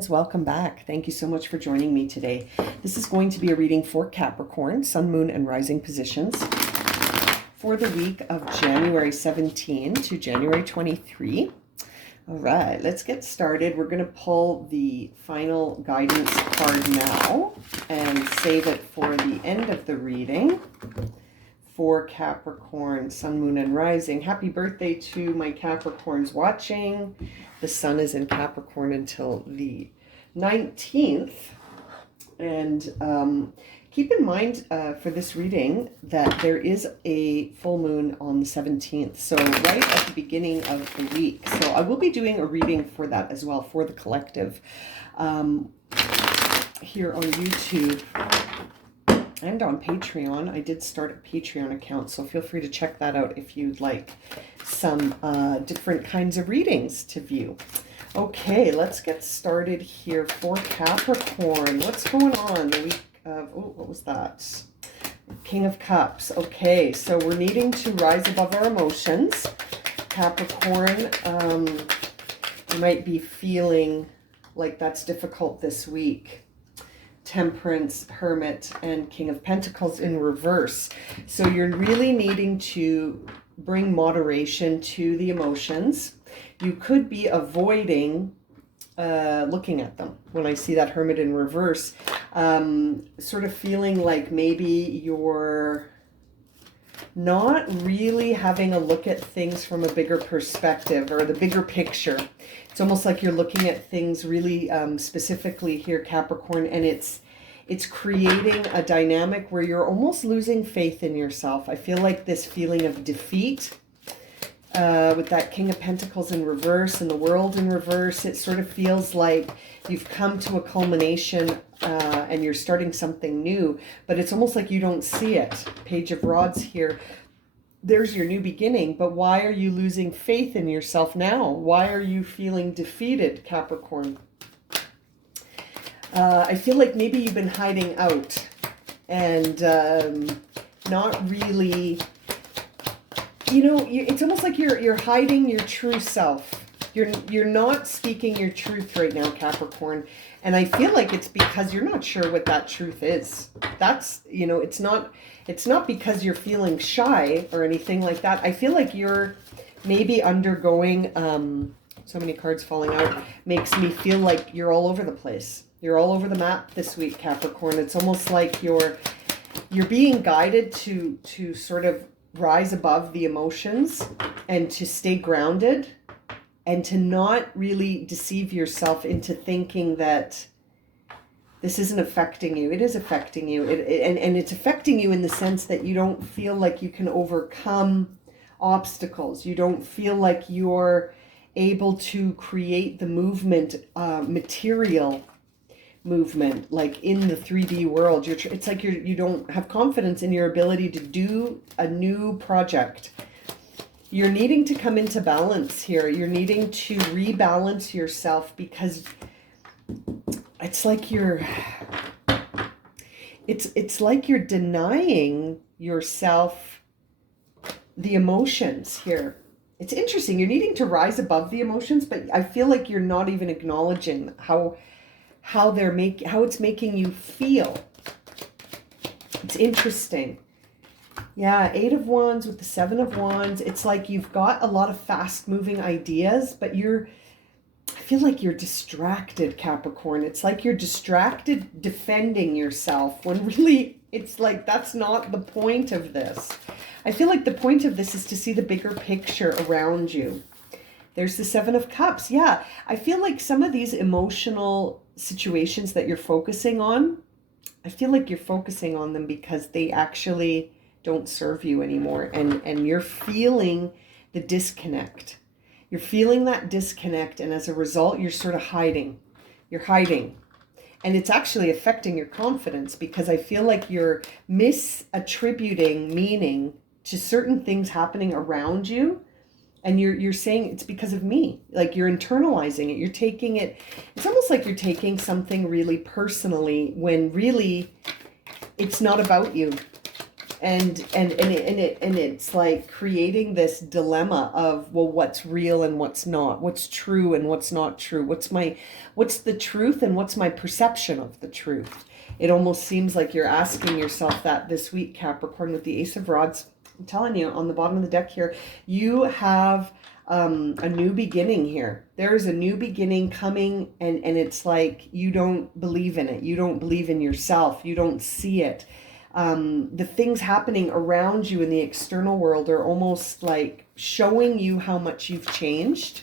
friends, welcome back. Thank you so much for joining me today. This is going to be a reading for Capricorn, Sun, Moon, and Rising positions for the week of January 17 to January 23. All right, let's get started. We're going to pull the final guidance card now and save it for the end of the reading for Capricorn, Sun, Moon, and Rising. Happy birthday to my Capricorns watching. The Sun is in Capricorn until the 19th. And keep in mind for this reading that there is a full moon on the 17th. So right at the beginning of the week. So I will be doing a reading for that as well, for the collective here on YouTube and on Patreon. I did start a Patreon account, so feel free to check that out if you'd like some different kinds of readings to view. Okay, let's get started here for Capricorn. What's going on the week of, oh, what was that? King of Cups. Okay, so we're needing to rise above our emotions. Capricorn, you might be feeling like that's difficult this week. Temperance, Hermit, and King of Pentacles in reverse. So you're really needing to bring moderation to the emotions. You could be avoiding looking at them. When I see that Hermit in reverse, sort of feeling like maybe you're not really having a look at things from a bigger perspective or the bigger picture. It's almost like you're looking at things really specifically here, Capricorn, and it's creating a dynamic where you're almost losing faith in yourself. I feel like this feeling of defeat with that King of Pentacles in reverse and the World in reverse, it sort of feels like you've come to a culmination and you're starting something new, but it's almost like you don't see it. Page of Rods here. There's your new beginning, but why are you losing faith in yourself now? Why are you feeling defeated, Capricorn? I feel like maybe you've been hiding out and not really, you know, it's almost like you're hiding your true self. You're not speaking your truth right now, Capricorn. And I feel like it's because you're not sure what that truth is. That's, you know, it's not because you're feeling shy or anything like that. I feel like you're maybe undergoing, so many cards falling out, makes me feel like you're all over the place. You're all over the map this week, Capricorn. It's almost like you're being guided to sort of rise above the emotions and to stay grounded and to not really deceive yourself into thinking that this isn't affecting you. It is affecting you. And it's affecting you in the sense that you don't feel like you can overcome obstacles. You don't feel like you're able to create the movement, material movement, like in the 3D world. It's like you don't have confidence in your ability to do a new project. You're needing to come into balance here. You're needing to rebalance yourself because it's like it's like you're denying yourself the emotions here. It's interesting. You're needing to rise above the emotions, but I feel like you're not even acknowledging how it's making you feel. It's interesting. Yeah, 8 of Wands with the 7 of Wands. It's like you've got a lot of fast moving ideas, but I feel like you're distracted, Capricorn. It's like you're distracted defending yourself when really it's like that's not the point of this. I feel like the point of this is to see the bigger picture around you. There's the 7 of Cups. Yeah, I feel like some of these emotional situations that you're focusing on, I feel like you're focusing on them because they actually don't serve you anymore. And you're feeling the disconnect. You're feeling that disconnect. And as a result, you're sort of hiding. You're hiding. And it's actually affecting your confidence because I feel like you're misattributing meaning to certain things happening around you. And you're saying it's because of me. Like you're internalizing it. You're taking it. It's almost like you're taking something really personally when really it's not about you. And it's like creating this dilemma of, well, what's real and what's not, what's true and what's not true, what's the truth and what's my perception of the truth. It almost seems like you're asking yourself that this week, Capricorn, with the Ace of Rods. I'm telling you, on the bottom of the deck here, you have a new beginning here. There is a new beginning coming, and it's like you don't believe in it. You don't believe in yourself. You don't see it. The things happening around you in the external world are almost like showing you how much you've changed.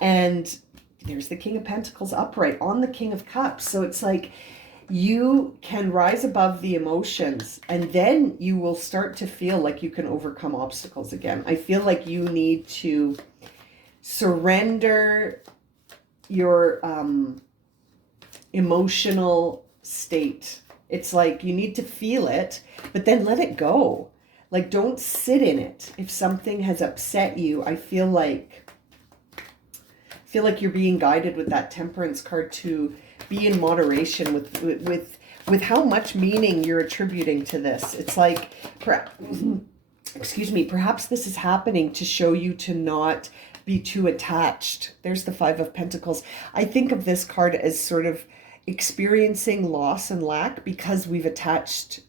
And there's the King of Pentacles upright on the King of Cups. So it's like you can rise above the emotions, and then you will start to feel like you can overcome obstacles again. I feel like you need to surrender your emotional state. It's like you need to feel it, but then let it go. Like, don't sit in it. If something has upset you, I feel like you're being guided with that Temperance card to be in moderation with how much meaning you're attributing to this. It's like, excuse me, perhaps this is happening to show you to not be too attached. There's the Five of Pentacles. I think of this card as sort of experiencing loss and lack because we've attached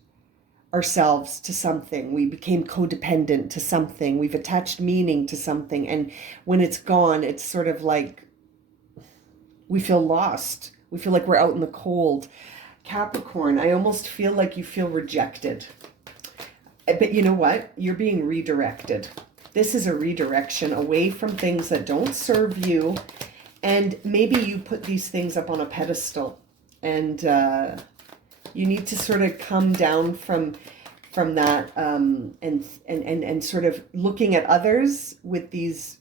ourselves to something. We became codependent to something. We've attached meaning to something. And when it's gone, it's sort of like we feel lost. We feel like we're out in the cold. Capricorn, I almost feel like you feel rejected. But you know what? You're being redirected. This is a redirection away from things that don't serve you. And maybe you put these things up on a pedestal, and you need to sort of come down from that and sort of looking at others with these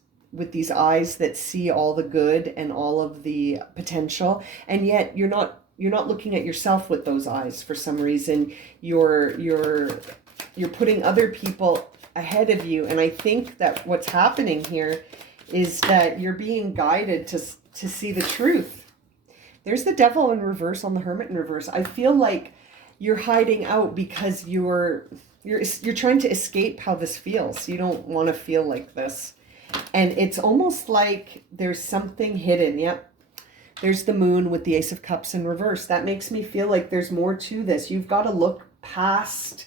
eyes that see all the good and all of the potential, and yet you're not looking at yourself with those eyes. For some reason, you're putting other people ahead of you. And I think that what's happening here is that you're being guided to see the truth. There's the Devil in reverse on the Hermit in reverse. I feel like you're hiding out because you're trying to escape how this feels. You don't want to feel like this. And it's almost like there's something hidden. Yep. There's the Moon with the Ace of Cups in reverse. That makes me feel like there's more to this. You've got to look past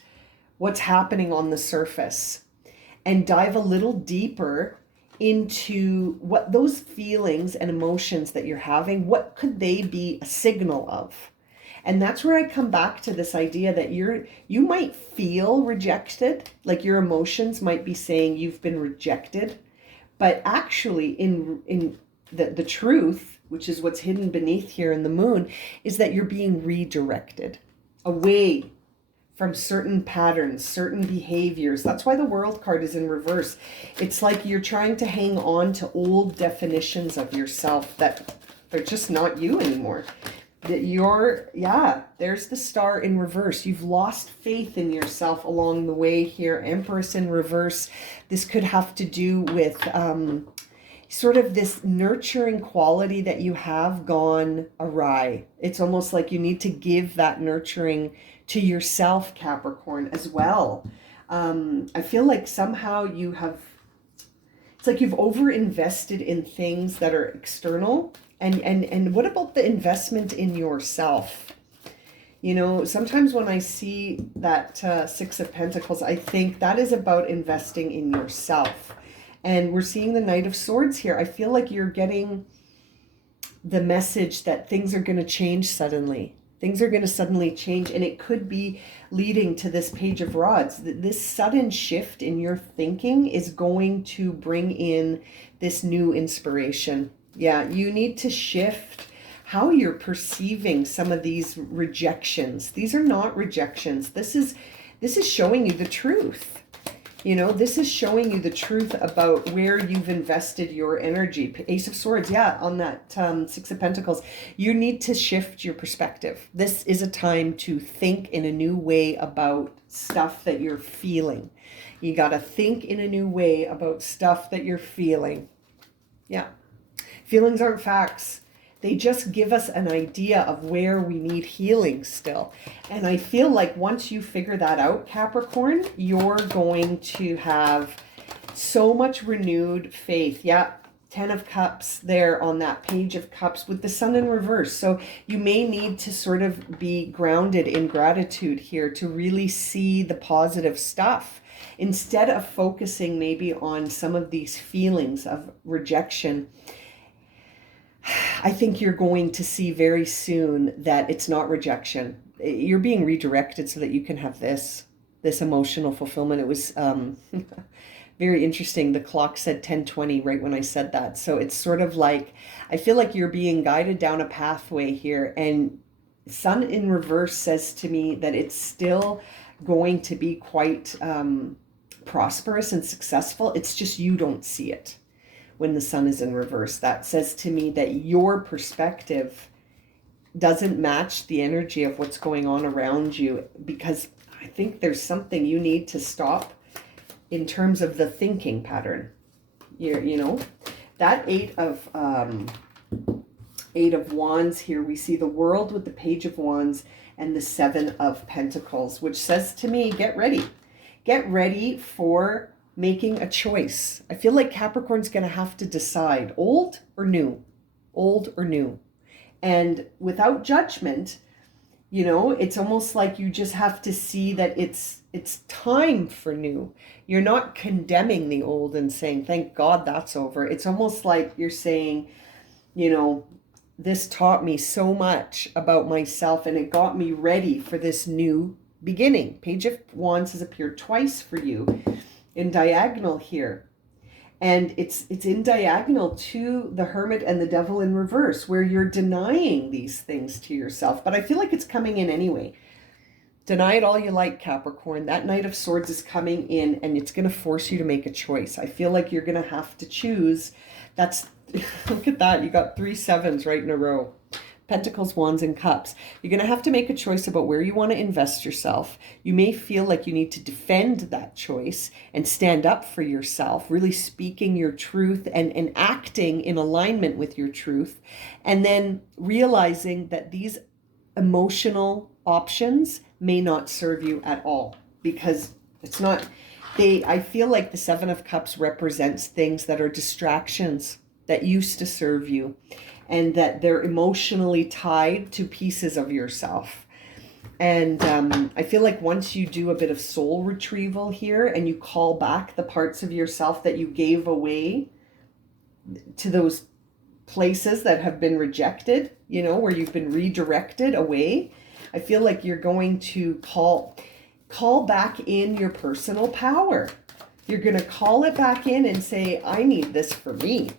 what's happening on the surface and dive a little deeper into what those feelings and emotions that you're having, what could they be a signal of? And that's where I come back to this idea that you might feel rejected, like your emotions might be saying you've been rejected, but actually in the truth, which is what's hidden beneath here in the Moon, is that you're being redirected away from certain patterns, certain behaviors. That's why the World card is in reverse. It's like you're trying to hang on to old definitions of yourself that they're just not you anymore. That there's the Star in reverse. You've lost faith in yourself along the way here. Empress in reverse. This could have to do with sort of this nurturing quality that you have gone awry. It's almost like you need to give that nurturing to yourself, Capricorn, as well. I feel like somehow it's like you've over-invested in things that are external. And what about the investment in yourself? You know, sometimes when I see that Six of Pentacles, I think that is about investing in yourself. And we're seeing the Knight of Swords here. I feel like you're getting the message that things are going to change suddenly. Things are going to suddenly change, and it could be leading to this Page of Rods. This sudden shift in your thinking is going to bring in this new inspiration. Yeah, you need to shift how you're perceiving some of these rejections. These are not rejections. This is showing you the truth. You know, this is showing you the truth about where you've invested your energy. Ace of Swords, yeah, on that Six of Pentacles. You need to shift your perspective. This is a time to think in a new way about stuff that you're feeling. You got to think in a new way about stuff that you're feeling. Yeah. Feelings aren't facts. They just give us an idea of where we need healing still. And I feel like once you figure that out, Capricorn, you're going to have so much renewed faith. Yeah, 10 of Cups there on that Page of Cups with the Sun in reverse. So you may need to sort of be grounded in gratitude here to really see the positive stuff, instead of focusing maybe on some of these feelings of rejection. I think you're going to see very soon that it's not rejection. You're being redirected so that you can have this emotional fulfillment. It was very interesting. The clock said 10:20 right when I said that. So it's sort of like, I feel like you're being guided down a pathway here, and Sun in reverse says to me that it's still going to be quite prosperous and successful. It's just you don't see it when the Sun is in reverse. That says to me that your perspective doesn't match the energy of what's going on around you, because I think there's something you need to stop in terms of the thinking pattern. You know, that Eight of Wands here, we see the World with the Page of Wands and the Seven of Pentacles, which says to me, get ready. Get ready for making a choice. I feel like Capricorn's going to have to decide old or new, old or new. And without judgment, you know, it's almost like you just have to see that it's time for new. You're not condemning the old and saying, thank God that's over. It's almost like you're saying, you know, this taught me so much about myself and it got me ready for this new beginning. Page of Wands has appeared twice for you in diagonal here, and it's in diagonal to the Hermit and the Devil in reverse, where you're denying these things to yourself. But I feel like it's coming in anyway. Deny it all you like, Capricorn. That Knight of Swords is coming in, and it's going to force you to make a choice. I feel like you're going to have to choose. That's look at that, you got 3 sevens right in a row. Pentacles, Wands, and Cups. You're going to have to make a choice about where you want to invest yourself. You may feel like you need to defend that choice and stand up for yourself, really speaking your truth and acting in alignment with your truth. And then realizing that these emotional options may not serve you at all, because it's not, I feel like the Seven of Cups represents things that are distractions that used to serve you, and that they're emotionally tied to pieces of yourself. And I feel like once you do a bit of soul retrieval here and you call back the parts of yourself that you gave away to those places that have been rejected, you know, where you've been redirected away, I feel like you're going to call back in your personal power. You're going to call it back in and say, I need this for me.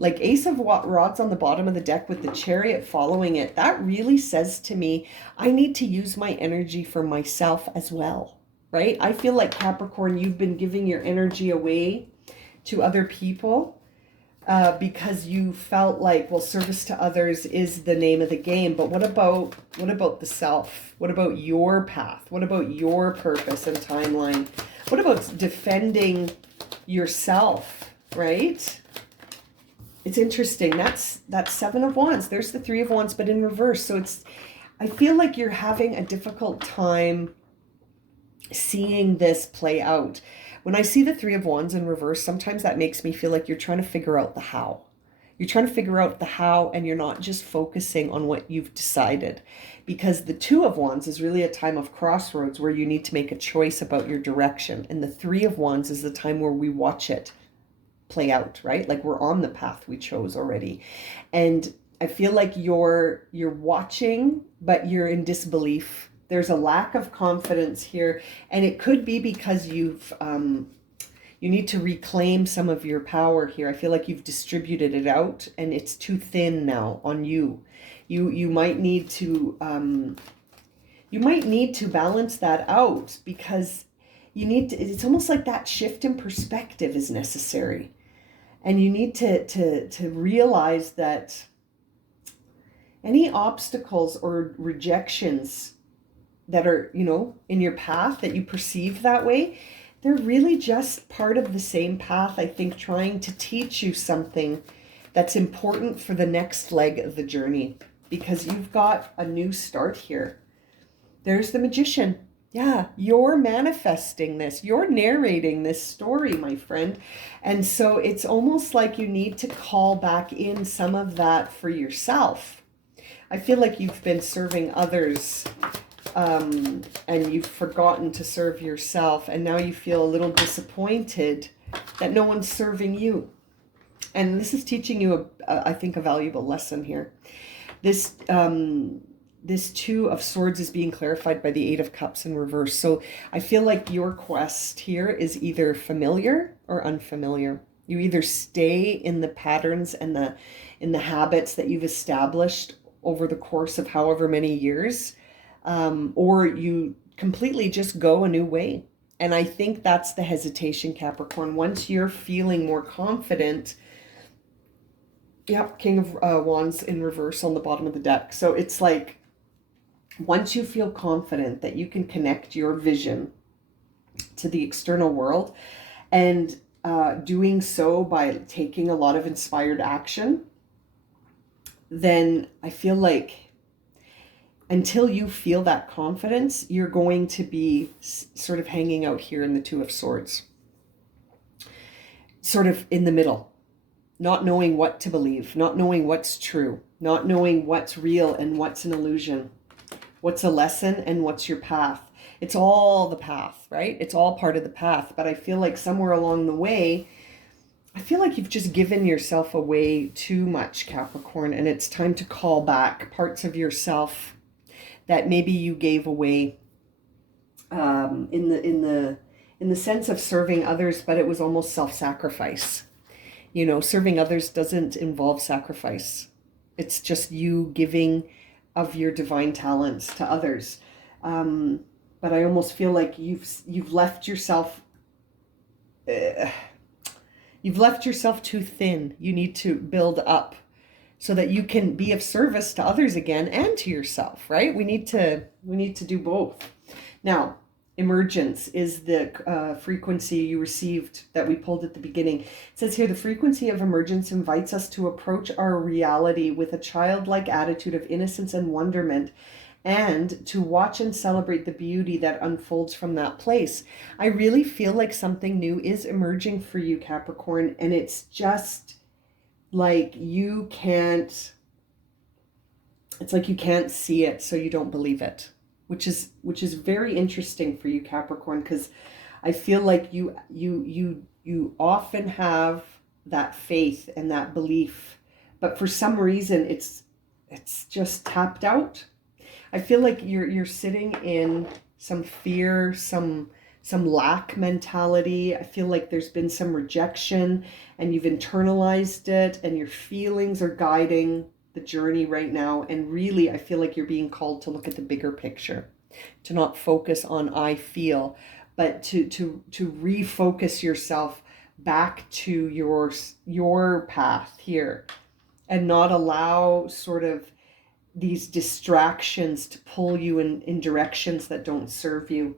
Like Ace of Rods on the bottom of the deck with the Chariot following it, that really says to me, I need to use my energy for myself as well, right? I feel like, Capricorn, you've been giving your energy away to other people because you felt like, well, service to others is the name of the game. But what about the self? What about your path? What about your purpose and timeline? What about defending yourself, right? It's interesting. That's Seven of Wands. There's the Three of Wands, but in reverse. So I feel like you're having a difficult time seeing this play out. When I see the Three of Wands in reverse, sometimes that makes me feel like you're trying to figure out the how. You're trying to figure out the how, and you're not just focusing on what you've decided. Because the Two of Wands is really a time of crossroads where you need to make a choice about your direction. And the Three of Wands is the time where we watch it play out, right? Like we're on the path we chose already. And I feel like you're watching, but you're in disbelief. There's a lack of confidence here. And it could be because you need to reclaim some of your power here. I feel like you've distributed it out and it's too thin now on you. You might need to balance that out, because it's almost like that shift in perspective is necessary. And you need to realize that any obstacles or rejections that are, you know, in your path that you perceive that way, they're really just part of the same path, I think, trying to teach you something that's important for the next leg of the journey, because you've got a new start here. There's the Magician. Yeah, you're manifesting this. You're narrating this story, my friend. And so it's almost like you need to call back in some of that for yourself. I feel like you've been serving others, and you've forgotten to serve yourself. And now you feel a little disappointed that no one's serving you. And this is teaching you, I think, a valuable lesson here. This Two of Swords is being clarified by the Eight of Cups in reverse. So I feel like your quest here is either familiar or unfamiliar. You either stay in the patterns and in the habits that you've established over the course of however many years, or you completely just go a new way. And I think that's the hesitation, Capricorn. Once you're feeling more confident, King of Wands in reverse on the bottom of the deck. So it's like, once you feel confident that you can connect your vision to the external world, and doing so by taking a lot of inspired action, then I feel like until you feel that confidence, you're going to be sort of hanging out here in the Two of Swords, sort of in the middle, not knowing what to believe, not knowing what's true, not knowing what's real and what's an illusion, what's a lesson and what's your path. It's all the path, right? It's all part of the path. But I feel like somewhere along the way, I feel like you've just given yourself away too much, Capricorn, and it's time to call back parts of yourself that maybe you gave away, in the sense of serving others, but it was almost self-sacrifice. You know, serving others doesn't involve sacrifice. It's just you giving of your divine talents to others. But I almost feel like you've left yourself too thin. You need to build up so that you can be of service to others again and to yourself, right? We need to do both. Now, emergence is the frequency you received that we pulled at the beginning. It says here, the frequency of emergence invites us to approach our reality with a childlike attitude of innocence and wonderment, and to watch and celebrate the beauty that unfolds from that place. I really feel like something new is emerging for you, Capricorn, and it's just like you can't see it, so you don't believe it. Which is very interesting for you, Capricorn, because I feel like you often have that faith and that belief, but for some reason it's just tapped out. I feel like you're sitting in some fear, some lack mentality. I feel like there's been some rejection and you've internalized it, and your feelings are guiding the journey right now. And really, I feel like you're being called to look at the bigger picture, to not focus on I feel, but to refocus yourself back to your path here, and not allow sort of these distractions to pull you in directions that don't serve you.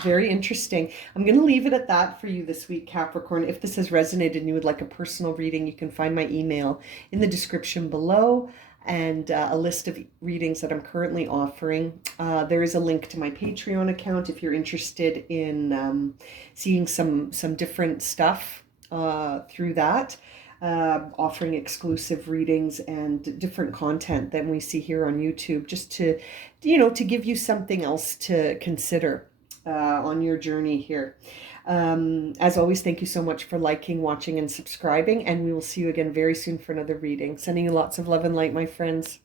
Very interesting. I'm going to leave it at that for you this week, Capricorn. If this has resonated and you would like a personal reading, you can find my email in the description below, and a list of readings that I'm currently offering. There is a link to my Patreon account if you're interested in seeing some different stuff through that, offering exclusive readings and different content than we see here on YouTube, just to give you something else to consider on your journey here. As always, thank you so much for liking, watching, and subscribing, and we will see you again very soon for another reading. Sending you lots of love and light, my friends.